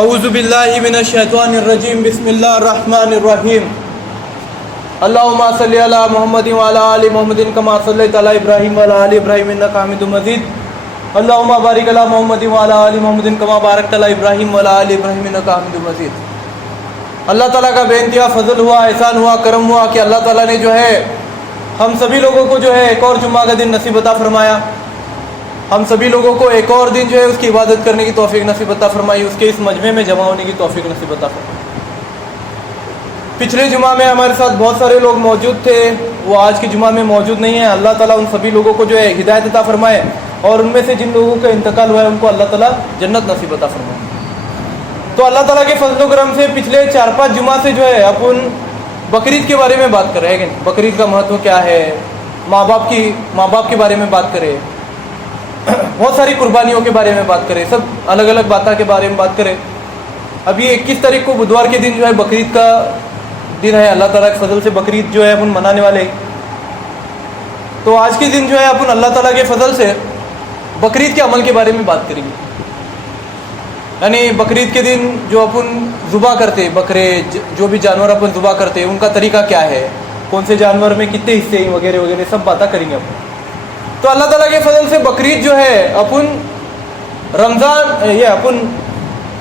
اعوذ باللہ من الشیطان الرجیم بسم اللہ الرحمن الرحیم اللہم صلی علی محمد وعلی آل محمد کما صلیت علی ابراہیم وعلی آل ابراہیم انک حمید مجید اللہم بارک علی محمد وعلی آل محمد کما بارکت علی ابراہیم وعلی آل ابراہیم انک حمید مجید۔ اللہ تعالیٰ کا بے انتہا فضل ہوا، احسان ہوا، کرم ہوا کہ اللہ تعالیٰ نے جو ہے ہم سبھی لوگوں کو جو ہے ایک اور جمعہ کا دن نصیب عطا فرمایا، ہم سبھی لوگوں کو ایک اور دن جو ہے اس کی عبادت کرنے کی توفیق نصیب عطا فرمائی، اس کے اس مجمع میں جمع ہونے کی توفیق نصیب عطا فرمائی۔ پچھلے جمعہ میں ہمارے ساتھ بہت سارے لوگ موجود تھے، وہ آج کے جمعہ میں موجود نہیں ہیں۔ اللہ تعالیٰ ان سبھی لوگوں کو جو ہے ہدایت عطا فرمائے، اور ان میں سے جن لوگوں کا انتقال ہوا ہے ان کو اللہ تعالیٰ جنت نصیب عطا فرمائے۔ تو اللہ تعالیٰ کے فضل و کرم سے پچھلے 4-5 جمعہ سے جو ہے اپن بقرعید کے بارے میں بات کر رہے ہیں کہ بقرعید کا مہتو کیا ہے، ماں باپ کے بارے میں بات کرے، بہت ساری قربانیوں کے بارے میں بات کریں، سب الگ الگ باتوں کے بارے میں بات کریں۔ ابھی 21 تاریخ کو بدوار کے دن جو ہے بقرعید کا دن ہے، اللہ تعالیٰ کے فضل سے بقرعید جو ہے اپن منانے والے ہیں۔ تو آج کے دن جو ہے اپن اللہ تعالیٰ کے فضل سے بقرعید کے عمل کے بارے میں بات کریں گے، یعنی بقرعید کے دن جو اپن ذبح کرتے بکرے، جو بھی جانور اپن ذبح کرتے ان کا طریقہ کیا ہے، کون سے جانور میں کتنے حصے ہیں وغیرہ وغیرہ سب باتیں کریں گے اپن۔ تو اللہ تعالیٰ کے فضل سے بقرعید جو ہے اپن رمضان یہ اپن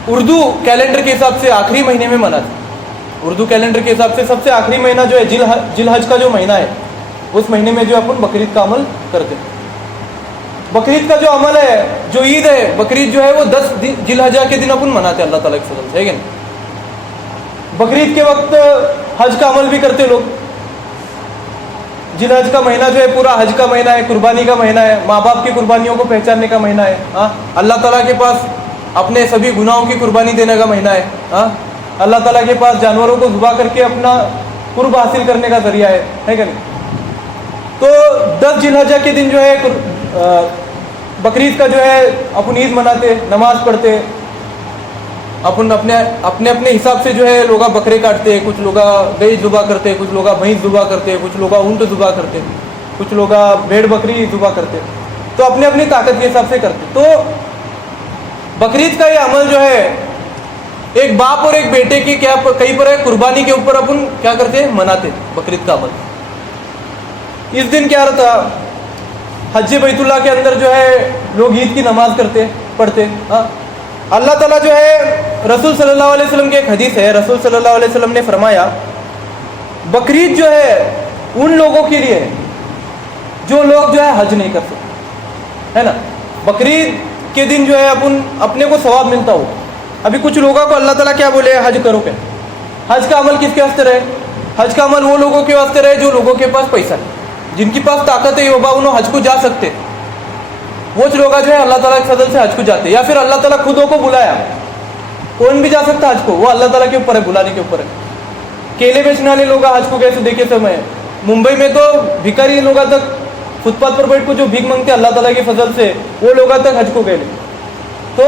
اردو کیلنڈر کے حساب سے آخری مہینے میں مناتے، اردو کیلنڈر کے حساب سے سب سے آخری مہینہ جو ہے ذی الحج کا جو مہینہ ہے اس مہینے میں جو اپن بقرعید کا عمل کرتے۔ بقرعید کا جو عمل ہے، جو عید ہے بقرعید جو ہے وہ 10 ذی الحج کے دن اپن مناتے ہیں اللہ تعالیٰ کے فضل سے، ہے کہ نہیں؟ بقرعید کے وقت حج کا عمل بھی کرتے لوگ۔ ذی الحج کا مہینہ جو ہے پورا حج کا مہینہ ہے، قربانی کا مہینہ ہے، ماں باپ کی قربانیوں کو پہچاننے کا مہینہ ہے، اللہ تعالیٰ کے پاس اپنے سبھی گناہوں کی قربانی دینے کا مہینہ ہے، اللہ تعالیٰ کے پاس جانوروں کو ذبح کر کے اپنا قرب حاصل کرنے کا ذریعہ ہے کہ نہیں؟ تو 10 ذی الحج کے دن جو ہے بقرعید کا جو ہے اپن عید مناتے، نماز پڑھتے، اپن اپنے حساب سے جو ہے لوگ بکرے کاٹتے، کچھ لوگ گئی ذبح کرتے، کچھ لوگ بھینس ذبح کرتے، کچھ لوگ اونٹ ذبح کرتے، کچھ لوگ بھیڑ بکری ذبح کرتے، تو اپنے اپنی طاقت کے حساب سے کرتے۔ تو بقرعید کا یہ عمل جو ہے ایک باپ اور ایک بیٹے کی کیا کہیں پر ہے قربانی کے اوپر اپن کیا کرتے مناتے بقرعید کا عمل۔ اس دن کیا رہتا، حج بیت اللہ کے اندر جو ہے لوگ عید کی نماز کرتے پڑھتے۔ اللہ تعالیٰ جو ہے رسول صلی اللہ علیہ وسلم کی ایک حدیث ہے، رسول صلی اللہ علیہ وسلم نے فرمایا بقرعید جو ہے ان لوگوں کے لیے جو لوگ جو ہے حج نہیں کر سکتے، ہے نا۔ بقرعید کے دن جو ہے اپنے کو ثواب ملتا ہو۔ ابھی کچھ لوگوں کو اللہ تعالیٰ کیا بولے حج کرو کہ حج کا عمل کس کے واسطے رہے؟ حج کا عمل وہ لوگوں کے واسطے رہے جو لوگوں کے پاس پیسہ ہے، جن کے پاس طاقت ہے وہ انہوں حج کو جا سکتے، وہ لوگ جو ہے اللہ تعالیٰ کے فضل سے حج کو جاتے، یا پھر اللہ تعالیٰ خود کو بلایا، کون بھی جا سکتا حج کو، وہ اللہ تعالیٰ کے اوپر ہے، بلانے کے اوپر ہے۔ کیلے بیچنے والے لوگ حج کو کیسے دیکھے سمے ممبئی میں تو بھکاری لوگ تک فٹ پاتھ پر بیٹھ کو جو بھیک مانگتے اللہ تعالیٰ کے فضل سے وہ لوگ تک حج کو گئے۔ تو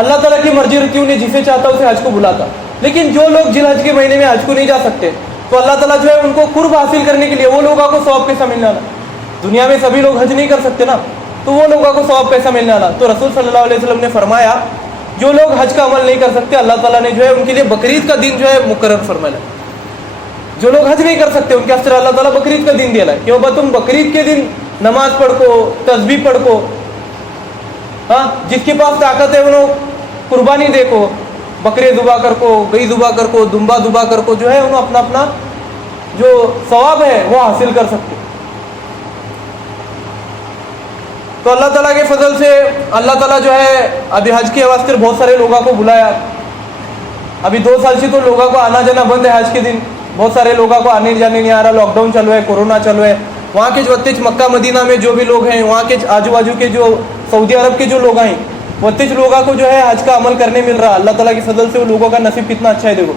اللہ تعالیٰ کی مرضی رہتی ہے، انہیں جسے چاہتا اسے حج کو بلاتا۔ لیکن جو لوگ ذی الحج کے مہینے میں حج کو نہیں جا سکتے تو اللہ تعالیٰ جو ہے ان کو قرب حاصل کرنے کے لیے وہ لوگوں کو ثواب کیسا ملنے والا؟ دنیا میں سبھی لوگ حج نہیں کر سکتے نا، تو وہ لوگوں کو ثواب کیسا ملنے والا؟ تو رسول صلی اللہ علیہ وسلم نے فرمایا جو لوگ حج کا عمل نہیں کر سکتے اللہ تعالیٰ نے جو ہے ان کے لیے بقرعید کا دن جو ہے مقرر فرمایا۔ جو لوگ حج نہیں کر سکتے ان کے واسطے اللہ تعالیٰ بقرعید کا دن دیا ہے کہ تم بقرعید کے دن نماز پڑھ کو، تسبیح پڑھ کو، جس کے پاس طاقت ہے انہوں قربانی دے کو، بکرے ذبح کر کو، گئی ذبح کر کو، دمبا ذبح کر کو، جو ہے انہوں اپنا اپنا جو ثواب ہے وہ حاصل کر سکتے۔ تو اللہ تعالیٰ کے فضل سے اللہ تعالیٰ جو ہے ابھی حج کے واسطے بہت سارے لوگوں کو بلایا۔ ابھی 2 سال سے تو لوگوں کو آنا جانا بند ہے، حج کے دن بہت سارے لوگوں کو آنے جانے نہیں آ رہا، لاک ڈاؤن چلو ہے، کورونا چلو ہے۔ وہاں کے جو مکہ مدینہ میں جو بھی لوگ ہیں، وہاں کے آجو بازو کے جو سعودی عرب کے جو لوگ ہیں وتیج لوگوں کو جو ہے حج کا عمل کرنے مل رہا۔ اللہ تعالیٰ کی فضل سے وہ لوگوں کا نصیب کتنا اچھا ہے دیکھو۔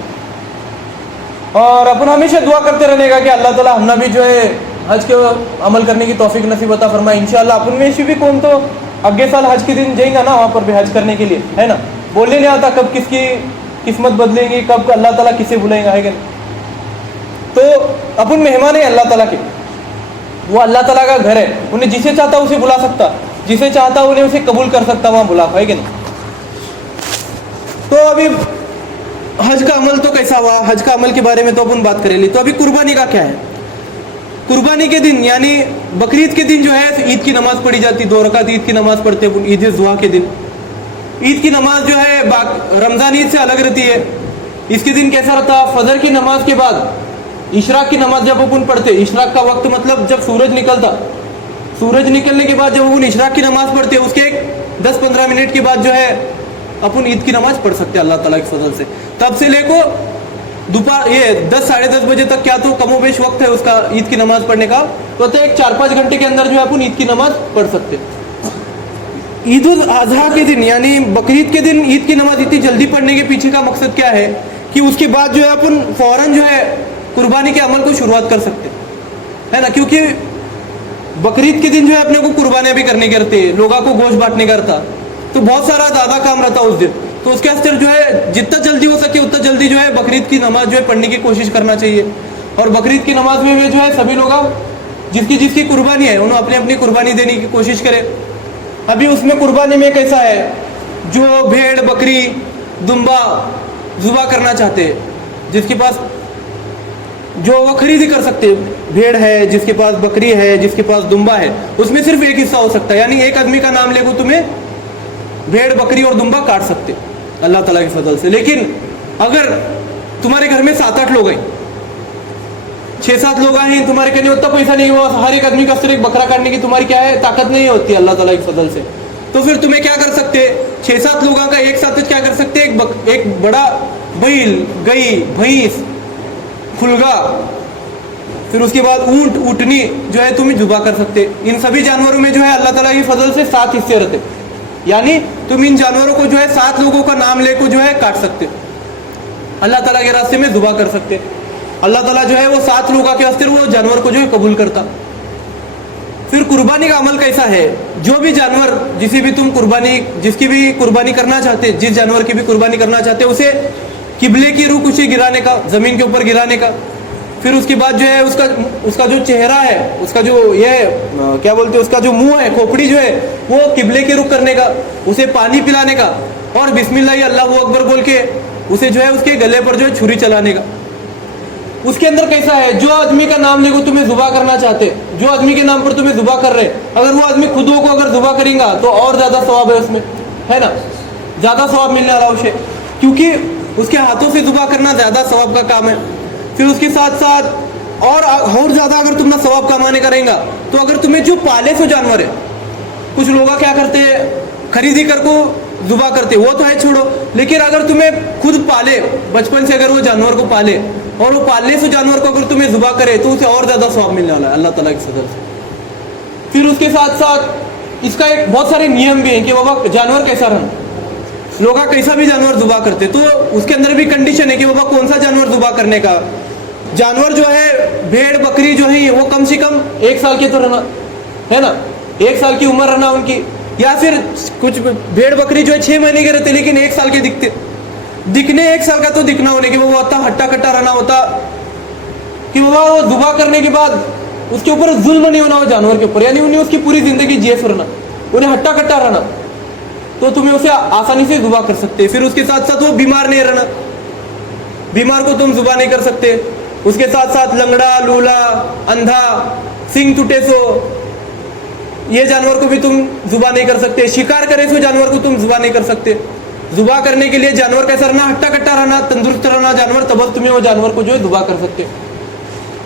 اور اپن ہمیشہ دعا کرتے رہنے کا کہ اللہ تعالیٰ ہم نے بھی جو ہے حج کے عمل کرنے کی توفیق نصیب عطا فرمائے۔ انشاءاللہ اپن میں سے بھی کون تو اگلے سال حج کے دن جائیں گا نا وہاں پر بھی حج کرنے کے لیے، ہے نا۔ بولنے نہیں آتا کب کس کی قسمت بدلیں گی، کب اللہ تعالیٰ کسے بلائیں گا، ہے کہ نہیں۔ تو اپن مہمان ہیں اللہ تعالیٰ کے، وہ اللہ تعالیٰ کا گھر ہے، انہیں جسے چاہتا اسے بلا سکتا، جسے چاہتا انہیں اسے قبول کر سکتا وہاں بلا، ہے کہ نہیں۔ تو अभी हज का अमल तो कैसा हुआ, हज का अमल के बारे में तो अपन बात करेंगे। तो अभी कुर्बानी का क्या है? कुर्बानी के दिन यानी बकरीद के दिन जो है ईद की नमाज पढ़ी जाती, 2 रकात ईद की नमाज पढ़ते हैं ईद जुहा के दिन। ईद की नमाज जो है रमजान ईद से अलग रहती है। इसके दिन कैसा रहता, फजर की नमाज के बाद इशराक की नमाज जब अपन पढ़ते, इशराक का वक्त मतलब जब सूरज निकलता, सूरज निकलने के बाद जब अपन इशराक की नमाज पढ़ते उसके 10-15 मिनट के बाद जो है अपन ईद की नमाज पढ़ सकते हैं अल्लाह ताला के फजल से। तब से लेको दोपहर ये 10-10:30 बजे तक क्या तो कमोबेश वक्त है उसका ईद की नमाज पढ़ने का, तो एक 4-5 घंटे के अंदर जो है अपन ईद की नमाज पढ़ सकते। ईद उल अजहा के दिन यानी बकरीद के दिन ईद की नमाज इतनी जल्दी पढ़ने के पीछे का मकसद क्या है कि उसके बाद जो है अपन फौरन जो है कुर्बानी के अमल को शुरुआत कर सकते है ना, क्योंकि बकरीद के दिन जो है अपने को कुर्बानियाँ भी करने के रहते, लोगों को गोश्त बांटने का रहता, तो बहुत सारा ज़्यादा काम रहता उस दिन। तो उसके अंदर जो है जितना जल्दी हो सके उतना जल्दी जो है बकरीद की नमाज जो है पढ़ने की कोशिश करना चाहिए। और बकरीद की नमाज में जो है सभी लोग जिसकी जिसकी कुर्बानी है उन्होंने अपनी अपनी कुर्बानी देने की कोशिश करें। अभी उसमें कुर्बानी में कैसा है, जो भेड़ बकरी दुम्बा जुबा करना चाहते हैं, जिसके पास जो वो खरीदी कर सकते हैं, भेड़ है जिसके पास, बकरी है जिसके पास, दुम्बा है, उसमें सिर्फ एक हिस्सा हो सकता है, यानी एक आदमी का नाम लेको तुम्हें भेड़ बकरी और दुम्बा काट सकते अल्लाह ताला के फजल से। लेकिन अगर तुम्हारे घर में 7-8 लोग हैं, 6-7 लोग हैं, तुम्हारे कहीं उतना पैसा नहीं हुआ हर एक आदमी का सिर्फ एक बकरा काटने की तुम्हारी क्या है ताकत नहीं होती अल्लाह ताला के फजल से, तो फिर तुम्हें क्या कर सकते, 6-7 लोगों का एक साथ क्या कर सकते, एक बड़ा बैल, गई, भैंस, खुलगा, फिर उसके बाद ऊंट, ऊँटनी जो है तुम्हें जुबा कर सकते। इन सभी जानवरों में जो है अल्लाह ताला की फजल से 7 हिस्से रहते, यानी तुम इन जानवरों को जो है 7 लोगों का नाम लेकर जो है काट सकते, अल्लाह ताला के रास्ते में जुबा कर सकते। अल्लाह ताला जो है वो 7 लोगों के वास्ते वो जानवर को जो है कबूल करता। फिर कुर्बानी का अमल कैसा है, जो भी जानवर जिसकी भी कुर्बानी करना चाहते, जिस जानवर की भी कुर्बानी करना चाहते उसे किबले की रुख उसे गिराने का, जमीन के ऊपर गिराने का। फिर उसके बाद जो है उसका जो चेहरा है, उसका जो ये क्या बोलते हैं, उसका जो मुंह है, खोपड़ी जो है वो किबले की रुख करने का, उसे पानी पिलाने का और बिस्मिल्लाह अल्लाहू अकबर बोल के उसे जो है उसके गले पर जो है छुरी चलाने का। उसके अंदर कैसा है, जो आदमी का नाम लेको तुम्हें जुबा करना चाहते, जो आदमी के नाम पर तुम्हें जुबा कर रहे, अगर वो आदमी खुद को अगर जुबा करेगा तो और ज्यादा सवाब है उसमें, है ना, ज्यादा सवाब मिलने वाला उसे, क्योंकि उसके हाथों से जुबा करना ज्यादा सवाब का काम है। फिर उसके साथ साथ और ज्यादा अगर तुम ना सवाब कमाने का रहेगा तो अगर तुम्हें जो पाले सो जानवर है, कुछ लोग क्या करते हैं खरीदी कर को जुबा करते, वो तो है छोड़ो, लेकिन अगर तुम्हें खुद पाले, बचपन से अगर वो जानवर को पाले और वो पालने से जानवर को अगर तुम्हें जुबा करे तो उसे और ज्यादा सवाब मिलने वाला है अल्लाह ताला की फजल से। फिर उसके साथ साथ इसका एक बहुत सारे नियम भी हैं कि बाबा जानवर कैसा रहना, लोग कैसा भी जानवर जुबा करते, तो उसके अंदर भी कंडीशन है कि बाबा कौन सा जानवर जुबा करने का। जानवर जो है भेड़ बकरी जो है वो कम से कम 1 साल के तो रहना, है ना, 1 साल की उम्र रहना उनकी, या फिर कुछ भेड़ बकरी जो है 6 महीने के रहते लेकिन 1 साल के दिखने 1 साल का तो दिखना होने कि वो होता हट्टा कट्टा रहना होता कि बाबा वो जुबा करने के बाद उसके ऊपर जुल्म नहीं होना वो जानवर के ऊपर, यानी उन्हें उसकी पूरी जिंदगी जिए रहना, उन्हें हट्टा कट्टा रहना, तो तुम्हें उसे आसानी से जुबा कर सकते। फिर उसके साथ साथ वो बीमार नहीं रहना, बीमार को तुम जुबा नहीं कर सकते। उसके साथ साथ लंगड़ा, लूला, अंधा, सिंग टूटे सो ये जानवर को भी तुम जुबा नहीं कर सकते। शिकार करे सो जानवर को तुम जुबा नहीं कर सकते। जुबा करने के लिए जानवर कैसा रहना, हट्टा कट्टा रहना, तंदुरुस्त रहना जानवर, तब तुम्हें वो जानवर को जो है जुबा कर सकते।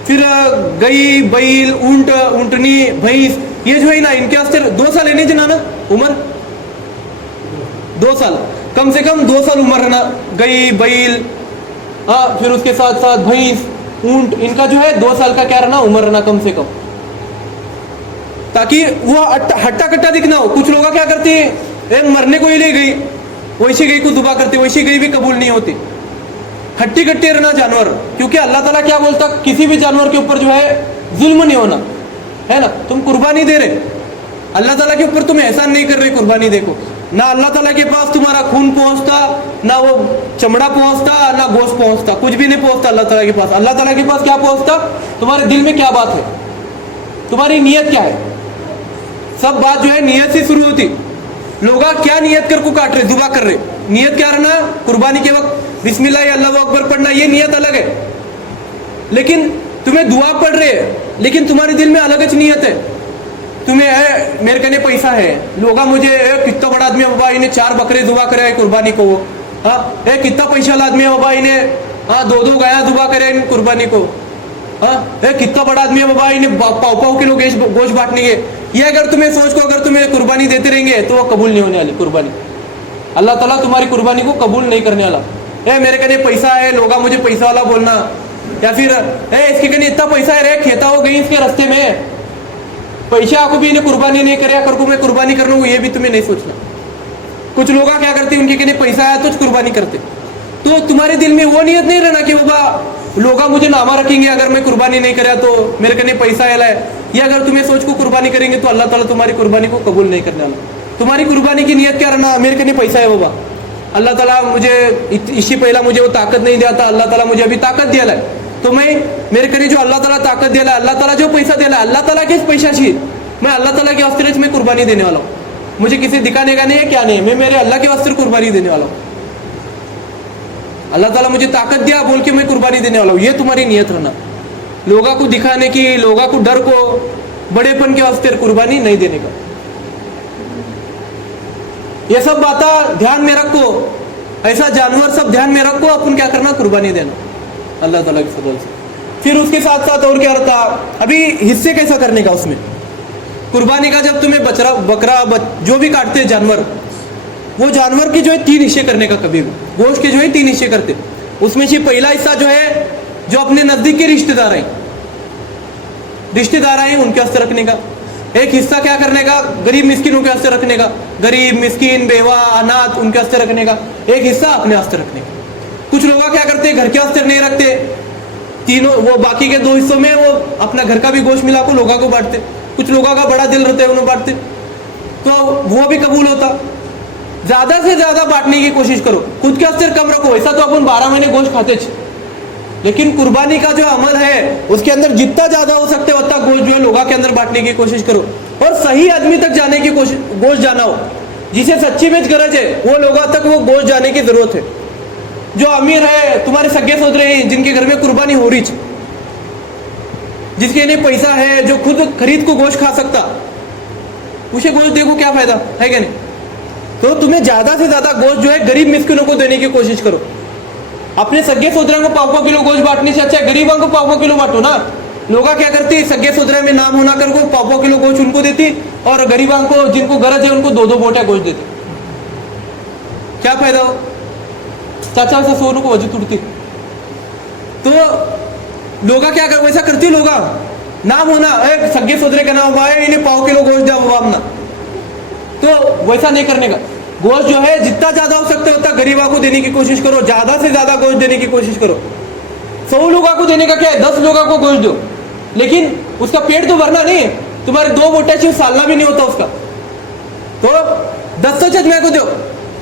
फिर गई, बैल, ऊंट, ऊंटनी, भैंस, ये जो है ना इनके वास्ते 2 साल लेने जनाना उम्र, 2 साल कम से कम 2 साल उम्र रहना, गई, बैल, हाँ, फिर उसके साथ साथ भैंस, ऊंट, इनका जो है 2 साल का क्या रहना उम्र रहना कम से कम, ताकि वो हट्टा कट्टा दिखना हो। कुछ लोग क्या करते हैं, मरने को ही ले गई, वैसी गई को दुबा करते, वैसी गई भी कबूल नहीं होती, हट्टी कट्टी रहना जानवर, क्योंकि अल्लाह ताला क्या बोलता, किसी भी जानवर के ऊपर जो है जुल्म नहीं होना, है ना। तुम कुर्बानी दे रहे, अल्लाह ताला के ऊपर तुम एहसान नहीं कर रहे कुर्बानी देखो, ना अल्लाह ताला के पास तुम्हारा खून पहुंचता, ना वो चमड़ा पहुंचता, ना गोश्त पहुंचता, कुछ भी नहीं पहुंचता अल्लाह ताला के पास। अल्लाह ताला के पास क्या पहुंचता, तुम्हारे दिल में क्या बात है, तुम्हारी नीयत क्या है, सब बात जो है नीयत से शुरू होती। लोग क्या नियत कर को काट रहे, दुआ कर रहे, नियत क्या रहना, कुर्बानी के वक्त बिस्मिल्लाह अल्लाहु अकबर पढ़ना, ये नियत अलग है। लेकिन तुम्हें दुआ पढ़ रहे हैं, लेकिन तुम्हारे दिल में अलग नियत है। तुम्हें मेरे कने पैसा है, लोग मुझे कितना बड़ा आदमी है बाबा, इन्हें 4 बकरे दुआ करे कुर्बानी को, हाँ कितना पैसा वाला आदमी है बाबा, इन्हें 2-2 गाया दुआ करे कुर्बानी को, हाँ कितना बड़ा आदमी है बाबा, इन्हें पाव किलो गोश्त बांटने के। ये अगर तुम्हें सोच को अगर तुम्हें कुर्बानी देते रहेंगे तो वो कबूल नहीं होने वाली कुर्बानी। अल्लाह ताला तुम्हारी कुर्बानी को कबूल नहीं करने वाला। मेरे कने पैसा है, लोग मुझे पैसा वाला बोलना, या फिर इसके कने इतना पैसा है रे, खेता हो गई इसके रास्ते में, पैसा आपको भी इन्हें कुर्बानी नहीं करे, अगर को मैं कुर्बानी कर लूँ, ये भी तुम्हें नहीं सोचना। कुछ लोग क्या करते, उनके कने पैसा आया तो कुर्बानी करते, तो तुम्हारे दिल में वो नियत नहीं रहना कि बाबा लोग मुझे नामा रखेंगे अगर मैं कुर्बानी नहीं करा तो, मेरे कने पैसा आया है। ये अगर तुम्हें सोच को कुर्बानी करेंगे तो अल्लाह ताला तुम्हारी कुर्बानी को कबूल नहीं करने वाला। तुम्हारी कुर्बानी की नियत क्या रहना, मेरे कने पैसा है बाबा, अल्लाह ताला मुझे इससे पहला मुझे वो ताकत नहीं दिया था, अल्लाह ताला मुझे अभी ताकत दिया है, तो मैं मेरे कने जो अल्लाह ताला ताकत दिया है, अल्लाह ताला जो पैसा दिया है, अल्लाह ताला के पैसा चाहिए, मैं अल्लाह ताला के वास्ते में कुर्बानी देने वाला हूँ। मुझे किसी दिखाने का नहीं है, क्या नहीं है, मैं मेरे अल्लाह के वास्ते कुर्बानी देने वाला हूँ। अल्लाह ताला मुझे ताकत दिया बोल के मैं कुर्बानी देने वाला हूँ, ये तुम्हारी नियत रहना। लोगों को दिखाने की, लोगों को डर को, बड़ेपन के वास्ते कुर्बानी नहीं देने का। ये सब बातें ध्यान में रखो, ऐसा जानवर सब ध्यान में रखो, अपन क्या करना, कुर्बानी देना अल्लाह ताला के फजल से। फिर उसके साथ साथ और क्या रहता, अभी हिस्से कैसा करने का उसमें कुर्बानी का, जब तुम्हें बकरा जो भी काटते जानवर, वो जानवर की जो है 3 हिस्से करने का, कभी भी गोश्त के जो है 3 हिस्से करते। उसमें से पहला हिस्सा जो है जो अपने नजदीक के रिश्तेदार हैं उनके वास्ते रखने का। एक हिस्सा क्या करने का, गरीब मिस्किनों के वास्ते रखने का, गरीब मिस्किन बेवा अनाथ उनके वास्ते रखने का। एक हिस्सा अपने वास्ते रखने का। कुछ लोग क्या करते हैं, घर के वास्ते नहीं रखते, तीनों वो बाकी के 2 हिस्सों में वो अपना घर का भी गोश्त मिला को लोगों को बांटते। कुछ लोगों का बड़ा दिल रहता है, उन्हें बांटते, तो वो भी कबूल होता। ज्यादा से ज्यादा बांटने की कोशिश करो, खुद के वास्ते कम रखो। ऐसा तो अपन 12 महीने गोश्त खाते, लेकिन कुर्बानी का जो अमल है उसके अंदर जितना ज्यादा हो सकते उतना गोश्त जो है लोगों के अंदर बांटने की कोशिश करो, और सही आदमी तक जाने की कोशिश, गोश्त जाना हो जिसे सच्ची में गरज है, वो लोगों तक वो गोश्त जाने की जरूरत है। जो अमीर है, तुम्हारे सगे सोच रहे हैं, जिनके घर में कुर्बानी हो रही, जिसके लिए पैसा है, जो खुद खरीद को गोश्त खा सकता, उसे गोश्त देखो क्या फायदा है क्या नहीं। तो तुम्हें ज्यादा से ज्यादा गोश्त जो है गरीब मिस्किनों को देने की कोशिश करो। अपने सगे सोदरों को 5 किलो गोश्त बांटने से अच्छा गरीबों को 5 किलो बांटो ना। लोग क्या करते, सगे सोदरे में नाम होना कर को 5 किलो गोश्त उनको देती, और गरीबों को जिनको गरज है उनको 2-2 बोटा गोश्त देते। क्या फायदा हो, चाचा ससुरों को वजह टूटती। तो लोग क्या कर, वैसा करती, लोग नाम होना, सगे सोदरे का नाम हुआ है, इन्हें 5 किलो गोश्त दिया बाबा अपना, तो वैसा नहीं करने का। गोश्त जो है जितना ज्यादा हो सकता है उतना गरीबों को देने की कोशिश करो, ज्यादा से ज्यादा गोश्त देने की कोशिश करो। 100 लोगों को देने का क्या है, 10 लोगों को गोश्त दो, लेकिन उसका पेट तो भरना नहीं है। तुम्हारे 2 बोटा चाहिए, सालना भी नहीं होता उसका, तो 10 अजमे को दो,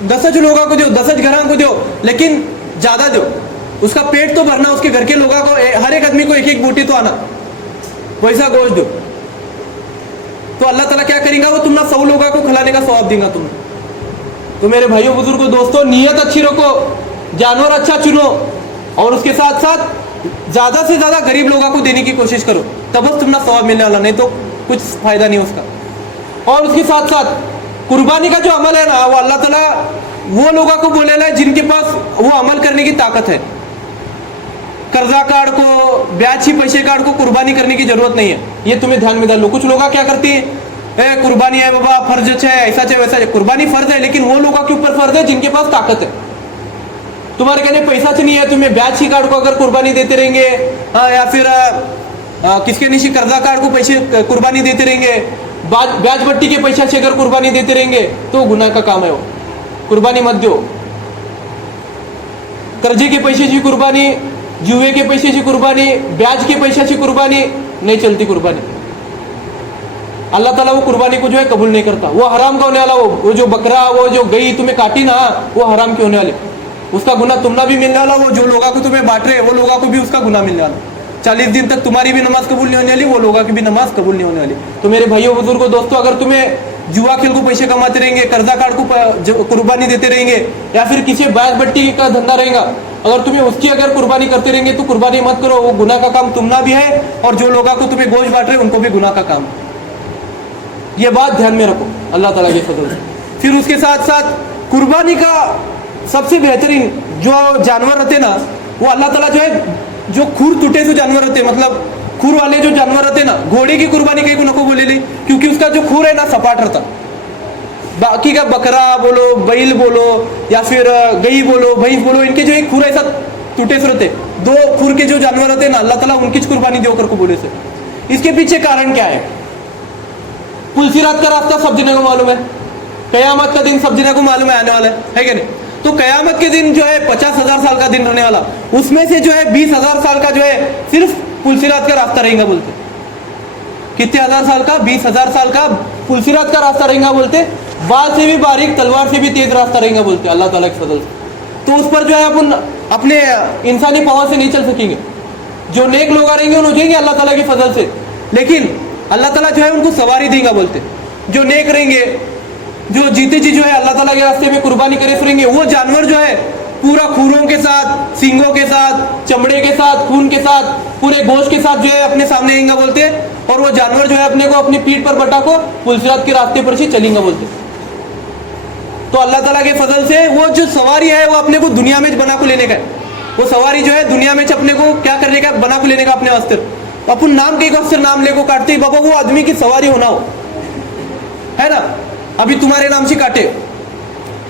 10 लोगों को दो, 10 घरों को दो, लेकिन ज्यादा दो, उसका पेट तो भरना, उसके घर के लोगों को, हर एक आदमी को 1-1 बोटी तो आना, वैसा गोश्त दो। तो अल्लाह ताला क्या करेगा, वो तुमने 100 लोगों को खिलाने का सवाब देगा तुम्हें। तो मेरे भाइयों बुजुर्गों दोस्तों, नियत अच्छी रखो, जानवर अच्छा चुनो, और उसके साथ साथ ज्यादा से ज्यादा गरीब लोगों को देने की कोशिश करो, तब बस तुमने सवाब मिलने वाला, नहीं तो कुछ फायदा नहीं उसका। और उसके साथ साथ कुर्बानी का जो अमल है ना, वो अल्लाह ताला वो लोगों को बोलेला है जिनके पास वो अमल करने की ताकत है। कर्जा कार्ड को, ब्याज की पैसे कार्ड को कुर्बानी करने की जरूरत नहीं है, ये तुम्हें ध्यान में डाल लो। कुछ लोग क्या करते हैं, कुर्बानी है बाबा, फर्ज है, ऐसा है वैसा है। कुर्बानी फर्ज है, लेकिन वो लोगों के ऊपर फर्ज है जिनके पास ताकत है। तुम्हारे कहने पैसा से नहीं है, तुम्हें ब्याज की कार्ड को अगर कुर्बानी देते रहेंगे, या फिर किसके नीचे कर्जा कार्ड को पैसे कुर्बानी देते रहेंगे, ब्याज बट्टी के पैसा से अगर कुर्बानी देते रहेंगे, तो गुनाह का काम है, वो कुर्बानी मत दो। कर्जे के पैसे की कुर्बानी, जुए के पैसे की कुर्बानी, ब्याज के पैसे की कुर्बानी नहीं चलती। कुर्बानी अल्लाह ताला वो कुर्बानी को जो है कबूल नहीं करता, वो हराम का होने वाला। वो जो बकरा, वो जो गई तुम्हें काटी ना, वो हराम के होने वाले, उसका गुनाह तुमना भी मिलने वाला। वो जो लोगों को तुम्हें बांट रहे, वो लोगों को भी उसका गुनाह मिलने वाला। 40 दिन तक तुम्हारी भी नमाज कबूल नहीं होने वाली, वो लोगों की भी नमाज कबूल नहीं होने वाली। तो मेरे भाइयों बुजुर्गों दोस्तों, अगर तुम्हें जुआ खेल को पैसे कमाते रहेंगे, कर्जा कार्ड को कुर्बानी देते रहेंगे, या फिर किसी बैग बट्टी का धंधा रहेगा, अगर तुम्हें उसकी अगर कुर्बानी करते रहेंगे तो कुर्बानी मत करो, वो गुनाह का काम तुम्हारा भी है और जो लोगों को तुम्हें गोश्त बांट रहे उनको भी गुनाह का काम। ये बात ध्यान में रखो अल्लाह ताला के फजल से। फिर उसके साथ साथ कुर्बानी का सबसे बेहतरीन जो जानवर रहते ना, वो अल्लाह ताला जो है जो खुर टूटे से जानवर रहते, मतलब खुर वाले जो जानवर रहते ना, घोड़े की कुर्बानी कहीं को नको बोले ली, क्योंकि उसका जो खुर है ना सपाट रहता। बाकी का बकरा बोलो, बैल बोलो, या फिर गई बोलो, भैंस बोलो, इनके जो एक खुर ऐसा टूटे से रहते, दो खुर के जो जानवर रहते ना, अल्लाह ताला उनकी कुर्बानी दो कर को बोले से। इसके पीछे कारण क्या है? पुलसिरात का रास्ता सब जने को मालूम है, कयामत का दिन सब जने को मालूम है आने वाला है कि नहीं? तो कयामत के दिन जो है 50,000 साल का दिन रहने वाला, उसमें से जो है 20,000 साल का जो है सिर्फ पुलसिरात का रास्ता रहेगा बोलते। कितने हजार साल का? 20,000 साल का पुलसिरात का रास्ता रहेगा बोलते। बाल से भी बारीक, तलवार से भी तेज रास्ता रहेगा बोलते अल्लाह ताला के फजल से। तो उस पर जो है अपन अपने इंसानी पावर से नहीं चल सकेंगे। जो नेक लोग रहेंगे उन्हें जाएंगे अल्लाह ताला के फजल से, लेकिन अल्लाह ताला जो है उनको सवारी देगा बोलते। जो नेक रहेंगे, जो जीते जी जो है अल्लाह ताला के रास्ते में कुर्बानी करे फिरेंगे, वो जानवर जो है पूरा खूरों के साथ, सींगों के साथ, चमड़े के साथ, खून के साथ, पूरे गोश्त के साथ जो है अपने सामने आएंगे बोलते हैं, और वो जानवर जो है अपने को अपनी पीठ पर बटा को पुलसिरात के रास्ते पर से चलेंगे बोलते। तो अल्लाह ताला के फजल से वो जो सवारी है वो अपने को दुनिया में बना को लेने का है। वो सवारी जो है दुनिया में अपने को क्या करने का, बना को लेने का अपने वास्ते। अपन नाम के वास्ते नाम ले को काटते ही बाबा वो आदमी की सवारी होना हो, है ना? अभी तुम्हारे नाम से काटे,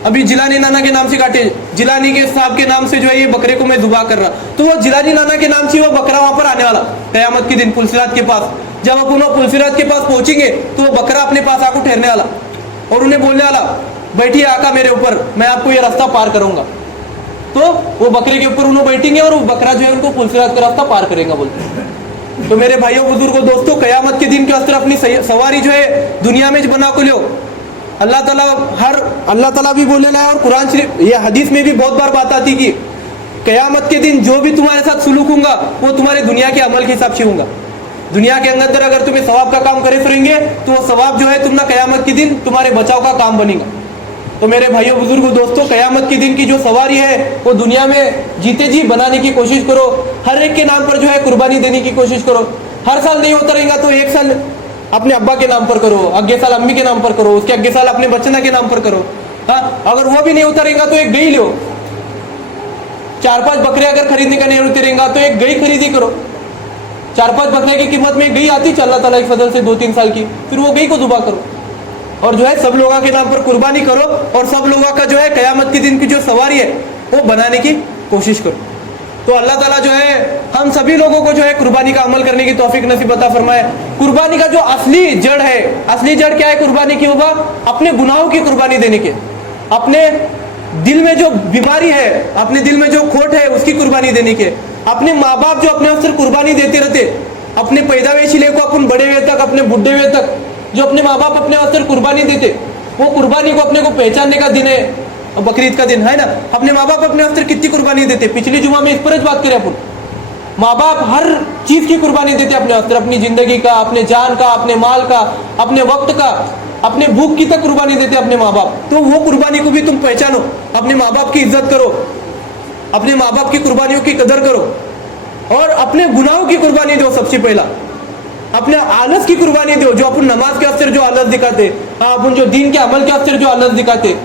अभी जिलानी नाना के नाम से काटे, जिलानी के साहब के नाम से जो है ये बकरे को मैं दुबा कर रहा, तो वो जिलानी नाना के नाम से वो बकरा वहां पर आने वाला कयामत के दिन पुलसिरात के पास। जब अपन पुलसिरात के पास पहुंचेंगे तो वो बकरा अपने पास आकर ठहरने वाला और उन्हें बोलने वाला, बैठिए आका मेरे ऊपर, मैं आपको ये रास्ता पार करूंगा। तो वो बकरे के ऊपर उन्हें बैठेंगे और वो बकरा जो है उनको पुलसिरात का रास्ता पार करेगा बोलते। तो मेरे भाइयों बुजुर्गों दोस्तों, कयामत के दिन के वास्ते अपनी सवारी जो है दुनिया में बना को लो। अल्लाह ताला भी बोले है, और कुरान शरीफ ये हदीस में भी बहुत बार बात आती कि कयामत के दिन जो भी तुम्हारे साथ सुलूक होगा वो तुम्हारे दुनिया के अमल के हिसाब से होगा। दुनिया के अंदर अगर तुम्हें सवाब का काम करे फिरेंगे तो वो सवाब जो है तुम ना कयामत के दिन तुम्हारे बचाव का काम बनेगा। तो मेरे भाइयों बुजुर्गों दोस्तों, कयामत के दिन की जो सवारी है वो दुनिया में जीते जी बनाने की कोशिश करो। हर एक के नाम पर जो है कुर्बानी देने की कोशिश करो। हर साल नहीं होता रहेगा तो एक साल अपने अब्बा के नाम पर करो, अगले साल अम्मी के नाम पर करो, उसके अगले साल अपने बच्चना के नाम पर करो। हाँ, अगर वो भी नहीं होता रहेगा तो एक गई लो। 4-5 बकरे अगर खरीदने का नहीं होते रहेगा तो एक गई खरीदी करो। 4-5 बकरे की कीमत में गई आती अल्लाह ताला के फजल से 2-3 साल की, फिर वो गई को दुबा करो और जो है सब लोगों के नाम पर कुर्बानी करो, और सब लोगों का जो है कयामत के दिन की जो सवारी है वो बनाने की कोशिश करो। तो अल्लाह ताला जो है हम सभी लोगों को जो है कुर्बानी का अमल करने की तौफीक नसीब अता फरमाए। कुर्बानी का जो असली जड़ है, असली जड़ क्या है कुर्बानी की? होगा अपने गुनाहों की कुर्बानी देने के, अपने दिल में जो बीमारी है, अपने दिल में जो खोट है उसकी कुर्बानी देने के। अपने माँ बाप जो अपने वास्ते कुर्बानी देते रहते, अपने पैदावेशी ले को अपन बड़े हुए तक, अपने बुढ़े हुए तक जो अपने माँ बाप अपने वास्ते कुर्बानी देते, वो कुर्बानी को अपने को पहचानने का दिन है बकरीद का दिन, है ना? अपने माँ बाप अपने वास्ते कितनी कुर्बानी देते। पिछली जुमा में इस पर बात करें अपन, माँ बाप हर चीज की कुर्बानी देते अपने वास्ते, अपनी जिंदगी का, अपने जान का, अपने माल का, अपने वक्त का, अपने भूख की तक कुर्बानी देते अपने माँ बाप। तो वो कुर्बानी को भी तुम पहचानो, अपने माँ बाप की इज्जत करो, अपने माँ बाप की कुर्बानियों की कदर करो, और अपने गुनाहों की कुर्बानी दो। सबसे पहला अपने आलस की कुर्बानी दो, जो अपन नमाज के अवसर जो आलस दिखाते, अपन जो दीन के अमल के अवसर जो आलस दिखाते,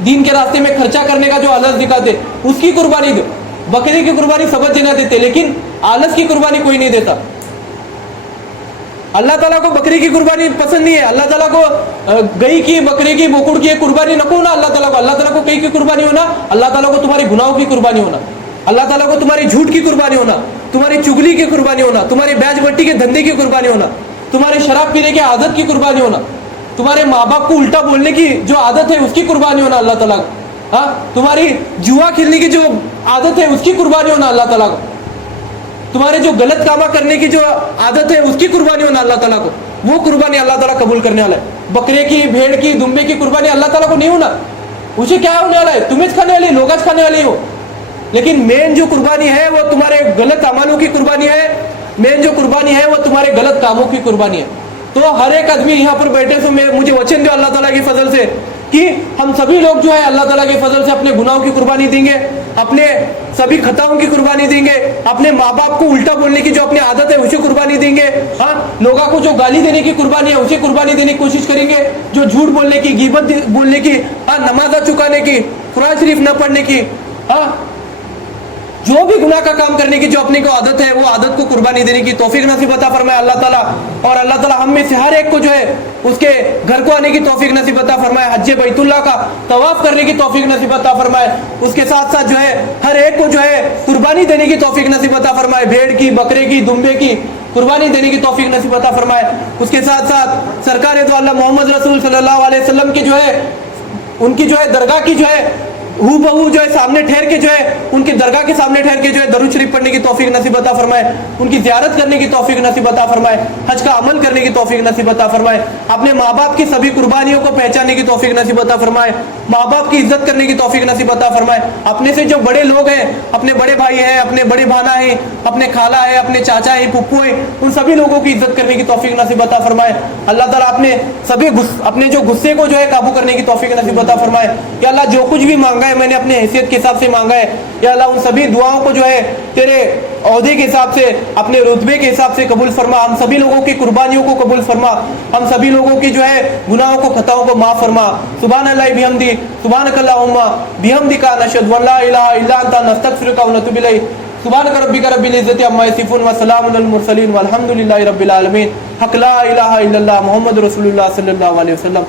दीन के रास्ते में खर्चा करने का जो आलस दिखाते, उसकी कुर्बानी दो। बकरे की कुर्बानी सब जना देते, लेकिन आलस की कुर्बानी कोई नहीं देता। अल्लाह ताला को बकरी की कुर्बानी पसंद नहीं है। अल्लाह ताला को गई की, बकरे की, बोकुड़ की कुर्बानी नको ना अल्लाह ताला को। अल्लाह ताला को कई की कुर्बानी होना, अल्लाह ताला को तुम्हारी गुनाहों की कुर्बानी होना, अल्लाह ताला को तुम्हारी झूठ की कुर्बानी होना, तुम्हारी चुगली की कुर्बानी होना, तुम्हारी बैज बट्टी के धंधे की कुर्बानी होना, तुम्हारी शराब पीने की आदत की कुर्बानी होना, तुम्हारे माँ बाप को उल्टा बोलने की जो आदत है उसकी कुर्बानी होना अल्लाह ताला को। तुम्हारी जुआ खेलने की जो आदत है उसकी कुर्बानी होना अल्लाह ताला को। तुम्हारे जो गलत कामा करने की जो आदत है उसकी कुर्बानी होना अल्लाह ताला को। वो कुर्बानी अल्लाह ताला कबूल करने वाला है। बकरे की, भेड़ की, दुम्बे की कुर्बानी अल्लाह ताला को नहीं होना। उसे क्या होने वाला है? तुम्हें खाने वाले, लोग खाने वाले हो। लेकिन मेन जो कुर्बानी है वो तुम्हारे गलत अमलों की कुर्बानी है। मेन जो कुर्बानी है वो तुम्हारे गलत कामों की कुर्बानी है। तो हर एक आदमी यहाँ पर बैठे तो मुझे वचन दो अल्लाह ताला की फजल से कि हम सभी लोग जो है अल्लाह ताला के फजल से अपने गुनाहों की कुर्बानी देंगे, अपने सभी खताओं की कुर्बानी देंगे, अपने माँ बाप को उल्टा बोलने की जो अपनी आदत है उसे कुर्बानी देंगे, हाँ, लोगों को जो गाली देने की कुर्बानी है उसे कुर्बानी देने की कोशिश करेंगे, जो झूठ बोलने की, गीबत बोलने की, हाँ, नमाज़ चुकाने की, कुरान शरीफ न पढ़ने की, हाँ, जो भी गुनाह का काम करने की जो अपने को आदत है वो आदत को कुर्बानी देने की तौफीक नसीब अता फरमाए अल्लाह ताला। और अल्लाह ताला हम में से हर एक को जो है उसके घर को आने की तौफीक नसीब अता फरमाए, हज बैतुल्लाह का तवाफ करने की तौफीक नसीब अता फरमाए, उसके साथ साथ जो है हर एक को जो है कुर्बानी देने की तौफीक नसीब अता फरमाए, भेड़ की, बकरे की, दुम्बे की कुर्बानी देने की तौफीक नसीब अता फरमाए। उसके साथ साथ सरकार दो अल्लाह मोहम्मद रसूल सल्लल्लाहु अलैहि वसल्लम की जो है उनकी जो है दरगाह की जो है हू बहू जो है सामने ठहर के जो है उनकी दरगाह के सामने ठहर के जो है दरूद शरीफ पढ़ने की तौफीक नसीब अता फरमाए, उनकी ज़ियारत करने की तौफीक नसीब अता फरमाए, हज का अमल करने की तौफीक नसीब अता फरमाए, अपने माँ बाप की सभी कुर्बानियों को पहचानने की तौफीक नसीब अता फरमाए, माँ बाप की इज्जत करने की तौफीक नसीब अता फरमाए, अपने से जो बड़े लोग हैं, अपने बड़े भाई हैं, अपने बड़े भाना हैं, अपने खाला है, अपने चाचा है, पुप्पू है, उन सभी लोगों की इज्जत करने की तौफीक नसीब अता फरमाए। अल्लाह ताला अपने सभी अपने जो गुस्से को जो है काबू करने की तौफीक नसीब अता फरमाए। या अल्लाह जो कुछ भी मांगा है मैंने अपने हैसियत के हिसाब से मांगा है, या अल्लाह उन सभी दुआओं को जो है तेरे औहदे के हिसाब से, अपने रुतबे के हिसाब से कबूल फरमा, हम सभी लोगों की कुर्बानियों को कबूल फरमा, हम सभी लोगों की जो है गुनाहों को, खताओं को माफ फरमा। सुभान अल्लाह बिहम्दी, सुभानक अल्लाहुम्मा बिहम्दिका, नशहदु अन ला इलाहा इल्ला अंता, नस्तगफिरुका व नतूबु इलैक। सुभानक रब्बिका रब्बिल इज्जति अम्मा यसिफून व सलामुन अलल मुरसलीन वल्हम्दुलिल्लाहि रब्बिल आलमीन। हक ला इलाहा इल्लल्लाह मुहम्मद रसूलुल्लाह सल्लल्लाहु अलैहि वसल्लम।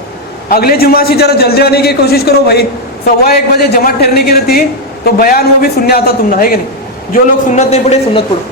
अगले जुमा से जरा जल्दी आने की कोशिश करो भाई, 1:15 बजे जमात ठहरने की रहती है, तो बयान वो भी सुनने आता तुम ना, है कि नहीं? जो लोग सुन्नत नहीं पढ़े सुन्नत पढ़ो।